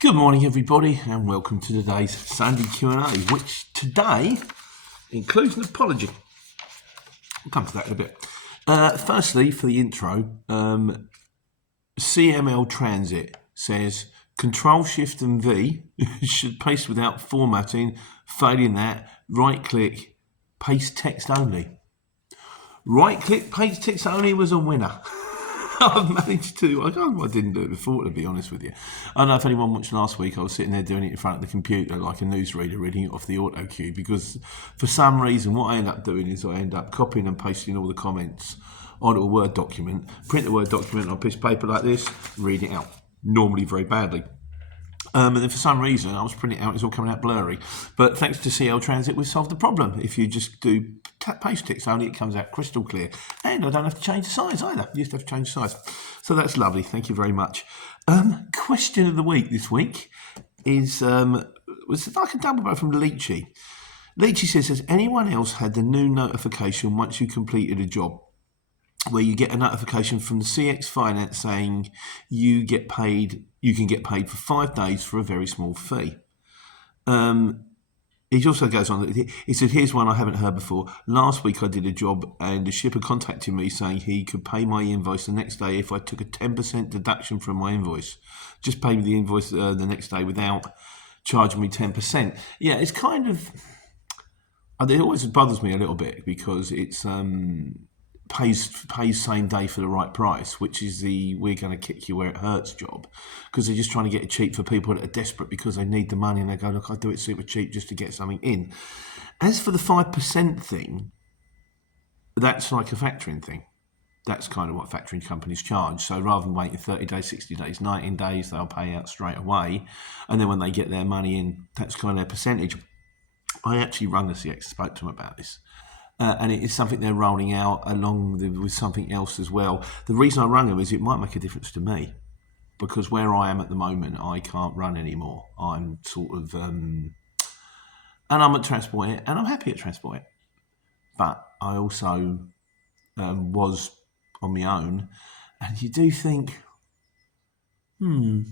Good morning, everybody, and welcome to today's Sunday Q&A, which today includes an apology. We'll come to that in a bit. Firstly, for the intro, CML Transit says Control Shift and V should paste without formatting. Failing that, right-click, paste text only. Right-click, paste text only was a winner. I've managed to. I didn't do it before, to be honest with you. I don't know if anyone watched last week. I was sitting there doing it in front of the computer like a newsreader, reading it off the auto cue, because for some reason what I end up doing is I end up copying and pasting all the comments onto a Word document, print the Word document on a piece of paper like this, read it out, normally very badly. And then for some reason, I was printing it out, it's all coming out blurry. But thanks to CL Transit, we've solved the problem. If you just do paste text only, it comes out crystal clear. And I don't have to change the size either. You just have to change the size. So that's lovely. Thank you very much. Question of the week this week was like a double vote from Leachy. Leachy says, has anyone else had the new notification once you completed a job, where you get a notification from the CX Finance saying you can get paid for 5 days for a very small fee? He also goes on, he said, here's one I haven't heard before. Last week I did a job and the shipper contacted me saying he could pay my invoice the next day if I took a 10% deduction from my invoice. Just pay me the invoice the next day without charging me 10%. Yeah, it's kind of, it always bothers me a little bit because it's pays same day for the right price, which is the we're going to kick you where it hurts job, because they're just trying to get it cheap for people that are desperate because they need the money and they go, look, I do it super cheap just to get something in. As for the 5% thing, that's like a factoring thing. That's kind of what factoring companies charge. So rather than waiting 30 days, 60 days, 19 days, they'll pay out straight away. And then when they get their money in, that's kind of their percentage. I actually rang the CX, spoke to them about this. And it is something they're rolling out along with something else as well. The reason I rang them is it might make a difference to me, because where I am at the moment, I can't run anymore. I'm sort of, and I'm at Transport It, and I'm happy at Transport It. But I also was on my own, and you do think, I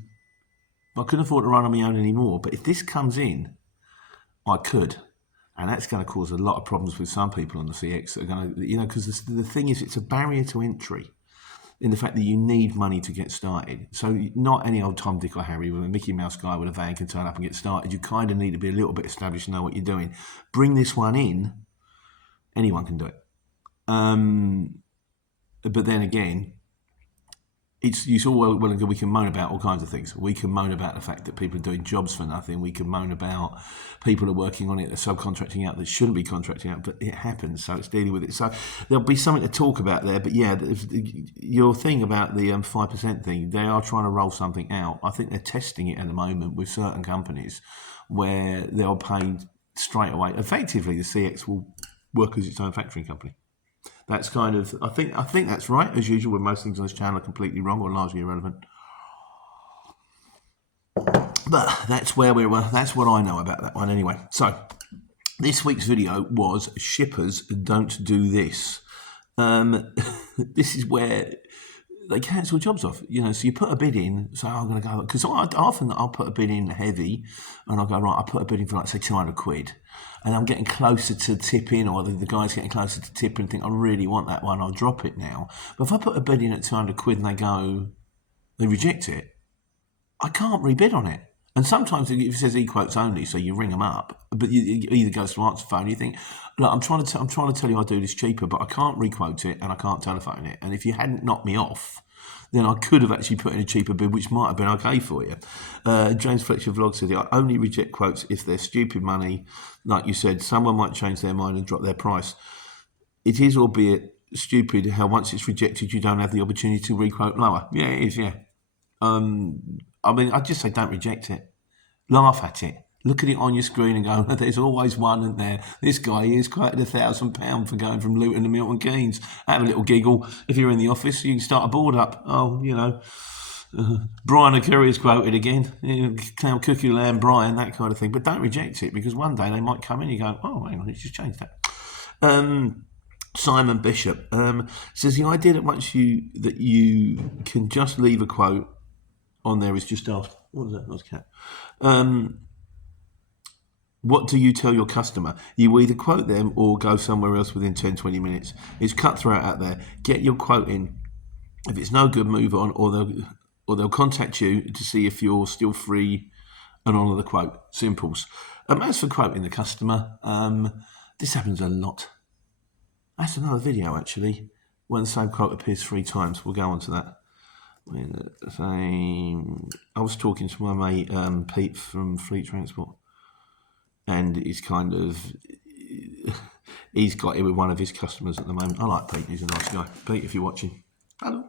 couldn't afford to run on my own anymore. But if this comes in, I could. And that's going to cause a lot of problems with some people on the CX that are going to, because the thing is, it's a barrier to entry in the fact that you need money to get started. So not any old Tom, Dick or Harry with a Mickey Mouse guy with a van can turn up and get started. You kind of need to be a little bit established and know what you're doing. Bring this one in, anyone can do it. But then again, it's all well and good. We can moan about all kinds of things. We can moan about the fact that people are doing jobs for nothing. We can moan about people are working on it, they're subcontracting out that shouldn't be contracting out, but it happens, so it's dealing with it. So there'll be something to talk about there. But yeah, your thing about the 5% thing, they are trying to roll something out. I think they're testing it at the moment with certain companies where they'll pay straight away. Effectively, the CX will work as its own factoring company. That's kind of, I think that's right, as usual, when most things on this channel are completely wrong or largely irrelevant. But that's where that's what I know about that one anyway. So this week's video was shippers don't do this. This is where they cancel jobs off, so you put a bid in, so I'm going to go, because often I'll put a bid in heavy and I'll go, right, I'll put a bid in for like say 200 quid and I'm getting closer to tipping, or the guy's getting closer to tipping and think I really want that one, I'll drop it now. But if I put a bid in at 200 quid and they reject it, I can't rebid on it. And sometimes it says e-quotes only, so you ring them up, but it either goes to answer phone. You think, look, I'm trying to tell you I do this cheaper, but I can't requote it and I can't telephone it. And if you hadn't knocked me off, then I could have actually put in a cheaper bid, which might have been okay for you. James Fletcher Vlog said, I only reject quotes if they're stupid money. Like you said, someone might change their mind and drop their price. It is, albeit stupid, how once it's rejected, you don't have the opportunity to requote lower. Yeah, it is, yeah. I'd just say don't reject it. Laugh at it. Look at it on your screen and go, there's always one, isn't there? This guy is quoted £1,000 for going from Luton to Milton Keynes. Have a little giggle. If you're in the office, you can start a board up. Brian the Courier's quoted again. Cuckoo Lamb Brian, that kind of thing. But don't reject it, because one day they might come in and you go, oh, hang on, let's just change that. Simon Bishop says the idea that you can just leave a quote on there is just asked, what was that? That was a cat. What do you tell your customer? You either quote them or go somewhere else within 10-20 minutes. It's cutthroat out there. Get your quote in. If it's no good, move on, or they'll contact you to see if you're still free and honour the quote. Simples. As for quoting the customer, this happens a lot. That's another video, actually, when the same quote appears 3 times. We'll go on to that. I was talking to my mate, Pete from Fleet Transport, and he's got it with one of his customers at the moment. I like Pete, he's a nice guy. Pete, if you're watching, hello.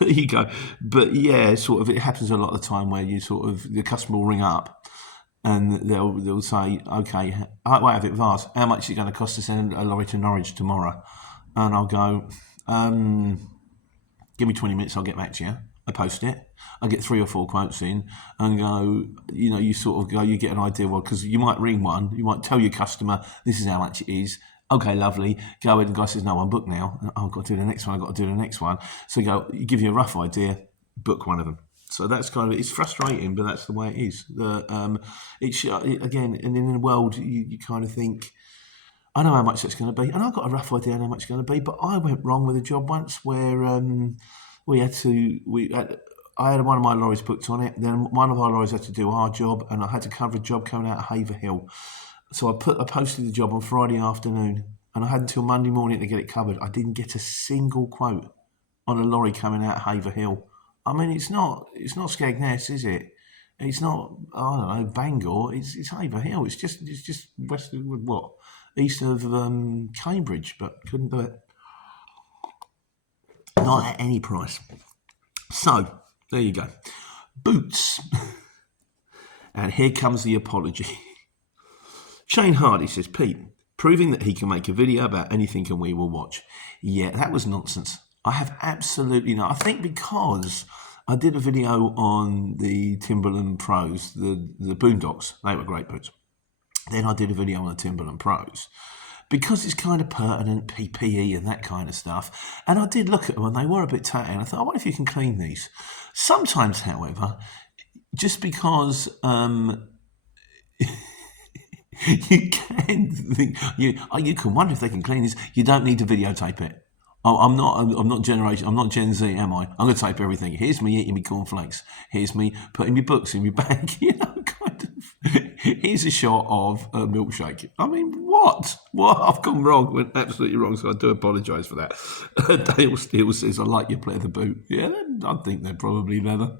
There you go. But yeah, sort of, it happens a lot of the time where the customer will ring up and they'll say, okay, I won't have it with ours. How much is it going to cost to send a lorry to Norwich tomorrow? And I'll go, give me 20 minutes, I'll get back to you. I post it. I get 3 or 4 quotes in and go, you get an idea, well, because you might ring one, you might tell your customer, this is how much it is. Okay, lovely. Go ahead, and the guy says, no, I'm booked now. I've got to do the next one, I've got to do the next one. So you give you a rough idea, book one of them. So that's kind of, it's frustrating, but that's the way it is. Again, and in the world, you kind of think, I know how much that's going to be, and I've got a rough idea how much it's going to be, but I went wrong with a job once where I had one of my lorries booked on it, then one of our lorries had to do our job, and I had to cover a job coming out of Haverhill. So I posted the job on Friday afternoon, and I had until Monday morning to get it covered. I didn't get a single quote on a lorry coming out of Haverhill. I mean, it's not Skegness, is it? It's not, I don't know, Bangor. It's Haverhill. It's just west of east of Cambridge, but couldn't do it. Not at any price. So there you go. Boots. And here comes the apology. Shane Hardy says, Pete, proving that he can make a video about anything and we will watch. Yeah, that was nonsense. I have absolutely no. I think because I did a video on the Timberland Pros, the Boondocks. They were great boots. Then I did a video on the Timberland Pros because it's kind of pertinent, PPE and that kind of stuff. And I did look at them and they were a bit tatty. And I thought, I wonder if you can clean these. Sometimes, however, just because you can think, you can wonder if they can clean this. You don't need to videotape it. I'm not Gen Z, am I? I'm going to tape everything. Here's me eating my cornflakes. Here's me putting my books in my bag. Kind of. Here's a shot of a milkshake. I mean, what? I've gone wrong. Went absolutely wrong. So I do apologise for that. Dale Steele says, I like your leather boot. Yeah, I think they're probably leather.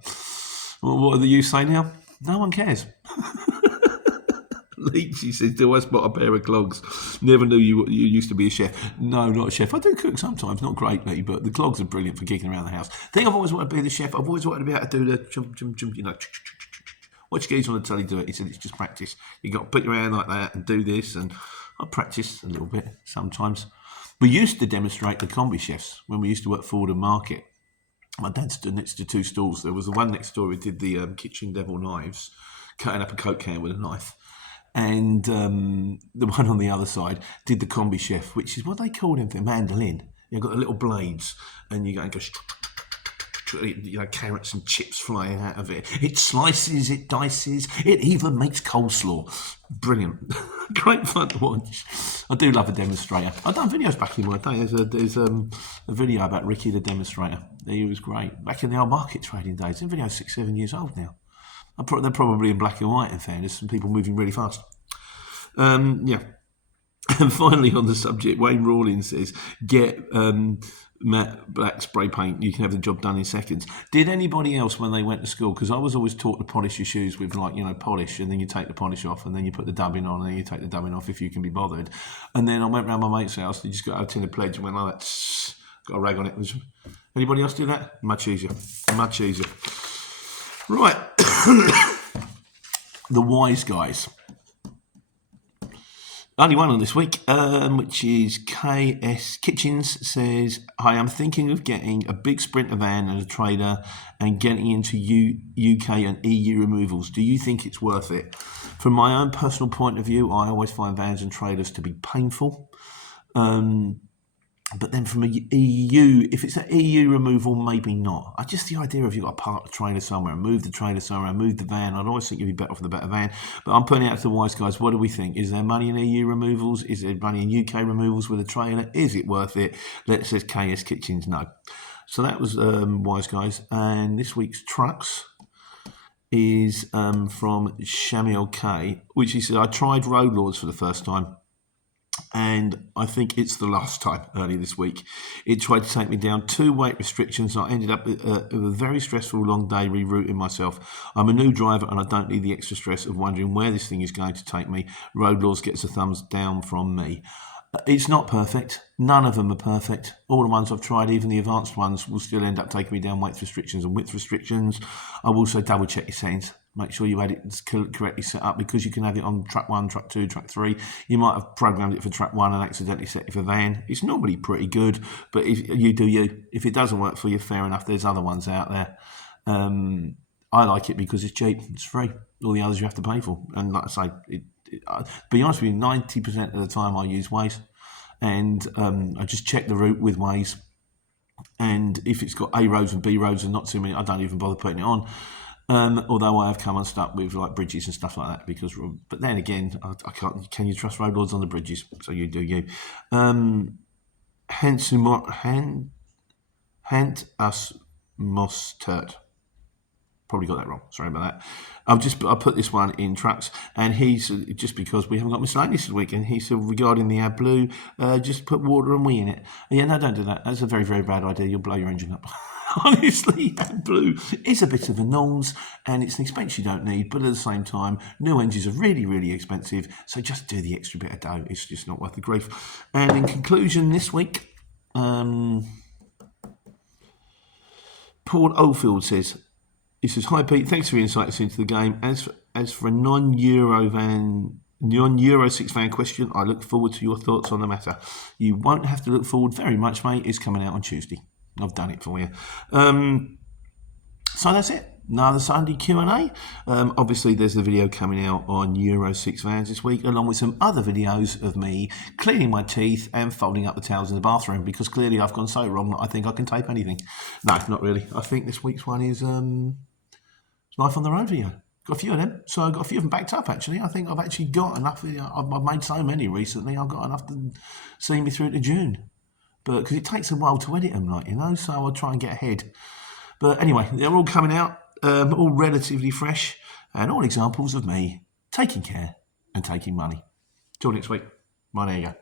Well, what do you say now? No one cares. Leachy says, do I spot a pair of clogs? Never knew you used to be a chef. No, not a chef. I do cook sometimes, not greatly, but the clogs are brilliant for kicking around the house. I think I've always wanted to be the chef. I've always wanted to be able to do the jump, watch Geese on the telly do it. He said, it's just practice. You got to put your hand like that and do this, and I practice a little bit sometimes. We used to demonstrate the combi chefs when we used to work Ford and Market. My dad stood next to 2 stalls. There was the one next door who did the kitchen devil knives, cutting up a Coke can with a knife. And the one on the other side did the combi chef, which is what they called him, the mandolin. You've got the little blades, and you go, carrots and chips flying out of it. It slices, it dices, it even makes coleslaw. Brilliant. Great fun to watch. I do love a demonstrator. I've done videos back in my day. There's a video about Ricky the demonstrator. He was great. Back in the old market trading days. The video's 6-7 years old now. They're probably in black and white, in fairness, and people moving really fast. Yeah. And finally, on the subject, Wayne Rawlins says, get matte black spray paint. You can have the job done in seconds. Did anybody else, when they went to school, because I was always taught to polish your shoes with, polish, and then you take the polish off, and then you put the dubbing on, and then you take the dubbing off if you can be bothered. And then I went round my mate's house, they just got out a tin of pledge and went like that, got a rag on it. Anybody else do that? Much easier. Much easier. Right. The wise guys. Only one on this week, which is KS Kitchens, says, hi, I'm thinking of getting a big Sprinter van and a trailer and getting into UK and EU removals. Do you think it's worth it? From my own personal point of view, I always find vans and trailers to be painful. But then from a EU, if it's an EU removal, maybe not. Just the idea of you've got to park the trailer somewhere and move the trailer somewhere and move the van. I'd always think you'd be better off with a better van. But I'm putting it out to the wise guys. What do we think? Is there money in EU removals? Is there money in UK removals with a trailer? Is it worth it? Let's say KS Kitchens, no. So that was wise guys. And this week's trucks is from Shamil K, which he said, I tried Road Lords for the first time. And I think it's the last time earlier this week. It tried to take me down 2 weight restrictions. And I ended up with a very stressful long day rerouting myself. I'm a new driver and I don't need the extra stress of wondering where this thing is going to take me. Road Laws gets a thumbs down from me. It's not perfect. None of them are perfect. All the ones I've tried, even the advanced ones, will still end up taking me down weight restrictions and width restrictions. I will also double check your settings. Make sure you had it correctly set up, because you can have it on track 1, track 2, track 3. You might have programmed it for track 1 and accidentally set it for van. It's normally pretty good, but if you do you. If it doesn't work for you, fair enough. There's other ones out there. I like it because it's cheap. It's free. All the others you have to pay for. And like I say, to be honest with you, 90% of the time I use Waze, and I just check the route with Waze. And if it's got A roads and B roads and not too many, I don't even bother putting it on. Although I have come unstuck with like bridges and stuff like that, because, but then again, I can't. Can you trust road lords on the bridges? So you do you. Hence us mostert. Probably got that wrong. Sorry about that. I put this one in trucks, and he's just because we haven't got miscellaneous this week, and he said regarding the AdBlue, just put water and wee in it. Yeah, no, don't do that. That's a very, very bad idea. You'll blow your engine up. Honestly, AdBlue is a bit of a nonce, and it's an expense you don't need, but at the same time, new engines are really, really expensive, so just do the extra bit of dough. It's just not worth the grief. And in conclusion, this week, Paul Oldfield says, he says, hi Pete, thanks for your insights into the game. As for a non-Euro 6 van question, I look forward to your thoughts on the matter. You won't have to look forward very much, mate. It's coming out on Tuesday. I've done it for you. So that's it. Another Sunday Q&A. Obviously, there's the video coming out on Euro 6 vans this week, along with some other videos of me cleaning my teeth and folding up the towels in the bathroom, because clearly I've gone so wrong that I think I can tape anything. No, not really. I think this week's one is Life on the Road video. Got a few of them. So I've got a few of them backed up, actually. I think I've actually got enough. I've made so many recently, I've got enough to see me through to June. But because it takes a while to edit them, like, you know, so I'll try and get ahead. But anyway, they're all coming out, all relatively fresh, and all examples of me taking care and taking money. Till next week. Bye, there you go.